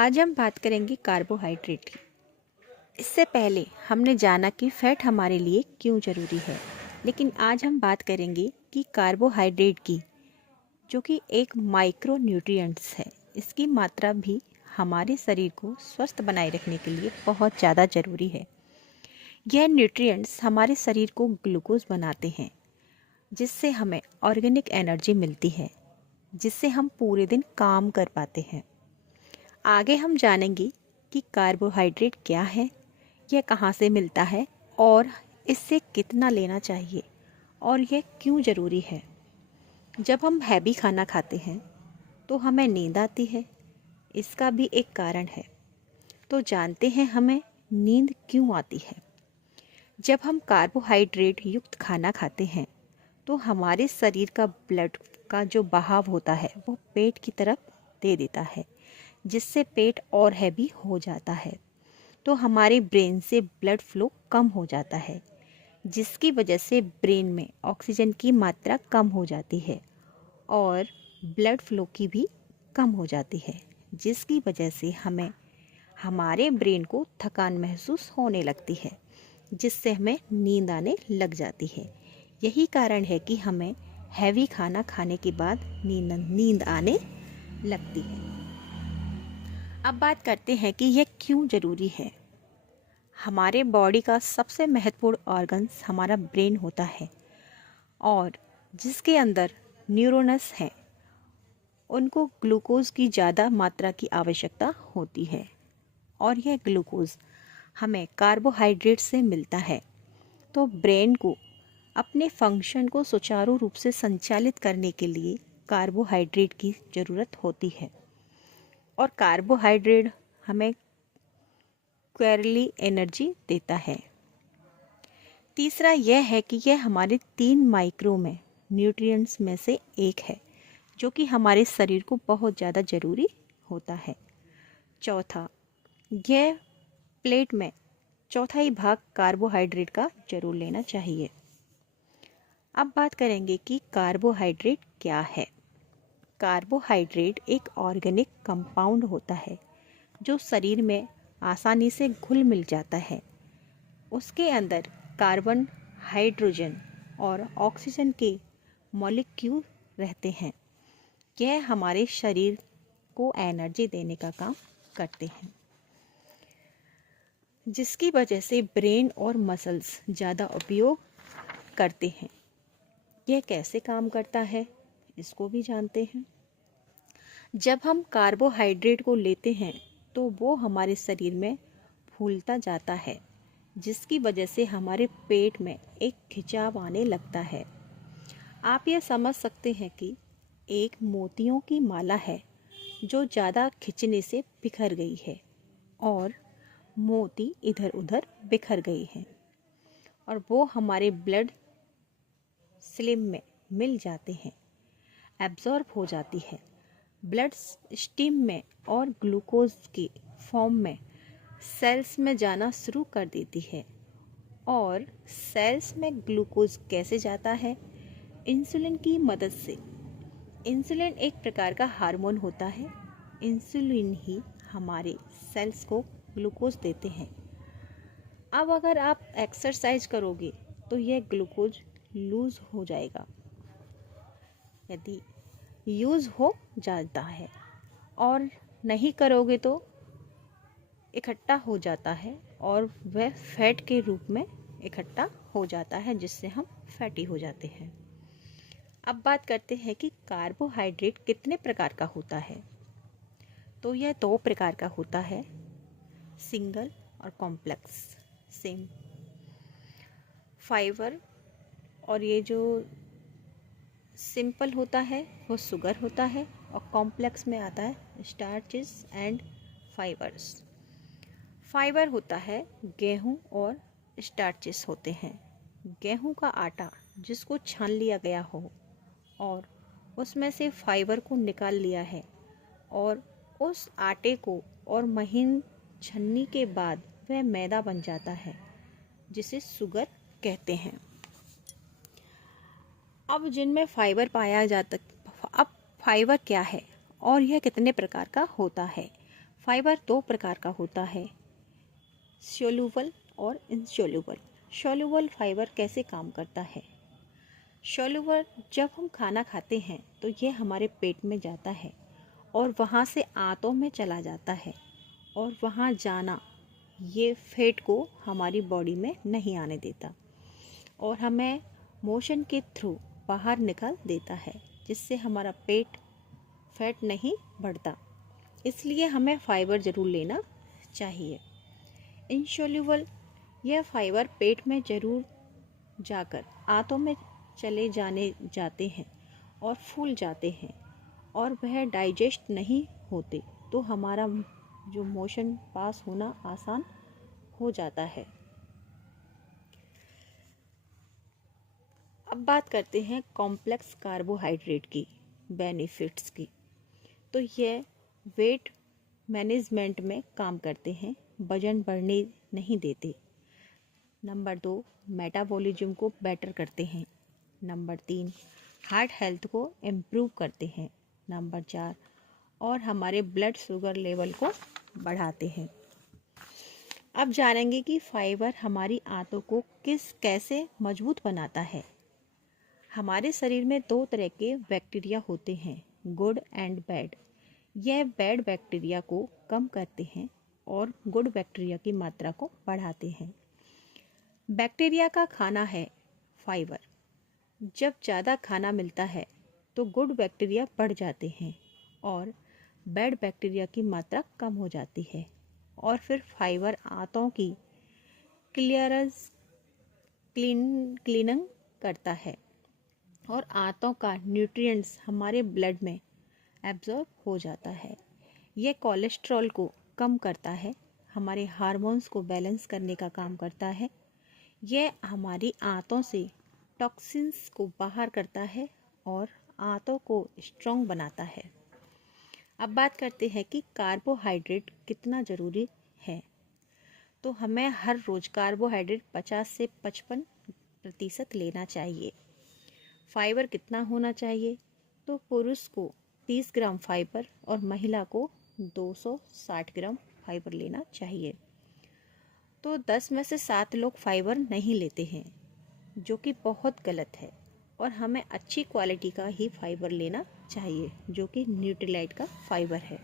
आज हम बात करेंगे कार्बोहाइड्रेट की। इससे पहले हमने जाना कि फैट हमारे लिए क्यों ज़रूरी है, लेकिन आज हम बात करेंगे कि कार्बोहाइड्रेट की, जो कि एक माइक्रो न्यूट्रिएंट्स है। इसकी मात्रा भी हमारे शरीर को स्वस्थ बनाए रखने के लिए बहुत ज़्यादा ज़रूरी है। यह न्यूट्रिएंट्स हमारे शरीर को ग्लूकोज बनाते हैं, जिससे हमें ऑर्गेनिक एनर्जी मिलती है, जिससे हम पूरे दिन काम कर पाते हैं। आगे हम जानेंगे कि कार्बोहाइड्रेट क्या है, यह कहाँ से मिलता है और इससे कितना लेना चाहिए और यह क्यों ज़रूरी है। जब हम हैवी खाना खाते हैं तो हमें नींद आती है, इसका भी एक कारण है। तो जानते हैं हमें नींद क्यों आती है। जब हम कार्बोहाइड्रेट युक्त खाना खाते हैं तो हमारे शरीर का ब्लड का जो बहाव होता है वो पेट की तरफ दे देता है, जिससे पेट और हैवी हो जाता है। तो हमारे ब्रेन से ब्लड फ्लो कम हो जाता है, जिसकी वजह से ब्रेन में ऑक्सीजन की मात्रा कम हो जाती है और ब्लड फ्लो की भी कम हो जाती है, जिसकी वजह से हमें हमारे ब्रेन को थकान महसूस होने लगती है, जिससे हमें नींद आने लग जाती है। यही कारण है कि हमें हैवी खाना खाने के बाद नींद आने लगती है। अब बात करते हैं कि यह क्यों ज़रूरी है। हमारे बॉडी का सबसे महत्वपूर्ण ऑर्गन्स हमारा ब्रेन होता है और जिसके अंदर न्यूरॉन्स हैं, उनको ग्लूकोज की ज़्यादा मात्रा की आवश्यकता होती है और यह ग्लूकोज हमें कार्बोहाइड्रेट से मिलता है। तो ब्रेन को अपने फंक्शन को सुचारू रूप से संचालित करने के लिए कार्बोहाइड्रेट की ज़रूरत होती है और कार्बोहाइड्रेट हमें क्विकली एनर्जी देता है। तीसरा यह है कि यह हमारे 3 माइक्रो में न्यूट्रिएंट्स में से एक है, जो कि हमारे शरीर को बहुत ज़्यादा ज़रूरी होता है। चौथा, यह प्लेट में चौथाई भाग कार्बोहाइड्रेट का जरूर लेना चाहिए। अब बात करेंगे कि कार्बोहाइड्रेट क्या है। कार्बोहाइड्रेट एक ऑर्गेनिक कंपाउंड होता है जो शरीर में आसानी से घुल मिल जाता है। उसके अंदर कार्बन, हाइड्रोजन और ऑक्सीजन के मॉलिक्यूल रहते हैं। यह हमारे शरीर को एनर्जी देने का काम करते हैं, जिसकी वजह से ब्रेन और मसल्स ज़्यादा उपयोग करते हैं। यह कैसे काम करता है, इसको भी जानते हैं। जब हम कार्बोहाइड्रेट को लेते हैं तो वो हमारे शरीर में फूलता जाता है, जिसकी वजह से हमारे पेट में एक खिंचाव आने लगता है। आप यह समझ सकते हैं कि एक मोतियों की माला है जो ज़्यादा खिंचने से बिखर गई है और मोती इधर उधर बिखर गई हैं और वो हमारे ब्लड स्लिम में मिल जाते हैं, एब्जॉर्ब हो जाती है ब्लड स्ट्रीम में और ग्लूकोज के फॉर्म में सेल्स में जाना शुरू कर देती है। और सेल्स में ग्लूकोज कैसे जाता है? इंसुलिन की मदद से। इंसुलिन एक प्रकार का हार्मोन होता है। इंसुलिन ही हमारे सेल्स को ग्लूकोज देते हैं। अब अगर आप एक्सरसाइज करोगे तो यह ग्लूकोज लूज हो जाएगा। यदि यूज़ हो जाता है और नहीं करोगे तो इकट्ठा हो जाता है और वह फैट के रूप में इकट्ठा हो जाता है, जिससे हम फैटी हो जाते हैं। अब बात करते हैं कि कार्बोहाइड्रेट कितने प्रकार का होता है। तो यह 2 प्रकार का होता है, सिंगल और कॉम्प्लेक्स। सेम फाइबर, और ये जो सिंपल होता है वो शुगर होता है और कॉम्प्लेक्स में आता है स्टार्चेस एंड फाइबर्स। फाइबर होता है गेहूं और स्टार्चेस होते हैं गेहूं का आटा, जिसको छान लिया गया हो और उसमें से फाइबर को निकाल लिया है और उस आटे को और महीन छन्नी के बाद वह मैदा बन जाता है, जिसे शुगर कहते हैं। अब जिनमें फाइबर पाया जाता, अब फाइबर क्या है और यह कितने प्रकार का होता है। फाइबर दो प्रकार का होता है, सोल्यूबल और इनसोल्यूबल। सोल्यूबल फाइबर कैसे काम करता है? सोल्यूबल, जब हम खाना खाते हैं तो ये हमारे पेट में जाता है और वहाँ से आंतों में चला जाता है, और वहाँ जाना ये फैट को हमारी बॉडी में नहीं आने देता और हमें मोशन के थ्रू बाहर निकाल देता है, जिससे हमारा पेट फैट नहीं बढ़ता। इसलिए हमें फाइबर ज़रूर लेना चाहिए। इनसोल्यूबल, यह फाइबर पेट में ज़रूर जाकर आंतों में चले जाते हैं और फूल जाते हैं और वह डाइजेस्ट नहीं होते, तो हमारा जो मोशन पास होना आसान हो जाता है। अब बात करते हैं कॉम्प्लेक्स कार्बोहाइड्रेट की बेनिफिट्स की। तो यह वेट मैनेजमेंट में काम करते हैं, वजन बढ़ने नहीं देते। नंबर 2, मेटाबॉलिज्म को बेटर करते हैं। नंबर 3, हार्ट हेल्थ को इम्प्रूव करते हैं। नंबर 4, और हमारे ब्लड शुगर लेवल को बढ़ाते हैं। अब जानेंगे कि फाइबर हमारी आंतों को कैसे मजबूत बनाता है। हमारे शरीर में दो तरह के बैक्टीरिया होते हैं, गुड एंड बैड। यह बैड बैक्टीरिया को कम करते हैं और गुड बैक्टीरिया की मात्रा को बढ़ाते हैं। बैक्टीरिया का खाना है फाइबर। जब ज़्यादा खाना मिलता है तो गुड बैक्टीरिया बढ़ जाते हैं और बैड बैक्टीरिया की मात्रा कम हो जाती है, और फिर फाइबर आंतों की क्लीनिंग करता है और आंतों का न्यूट्रिएंट्स हमारे ब्लड में एब्जॉर्ब हो जाता है। यह कोलेस्ट्रॉल को कम करता है, हमारे हार्मोन्स को बैलेंस करने का काम करता है। यह हमारी आंतों से टॉक्सिन्स को बाहर करता है और आंतों को स्ट्रॉन्ग बनाता है। अब बात करते हैं कि कार्बोहाइड्रेट कितना ज़रूरी है। तो हमें हर रोज़ कार्बोहाइड्रेट 50 से 55% लेना चाहिए। फाइबर कितना होना चाहिए? तो पुरुष को 30 ग्राम फाइबर और महिला को 260 ग्राम फाइबर लेना चाहिए। तो 10 में से 7 लोग फाइबर नहीं लेते हैं, जो कि बहुत गलत है, और हमें अच्छी क्वालिटी का ही फाइबर लेना चाहिए, जो कि न्यूट्रीलाइट का फाइबर है।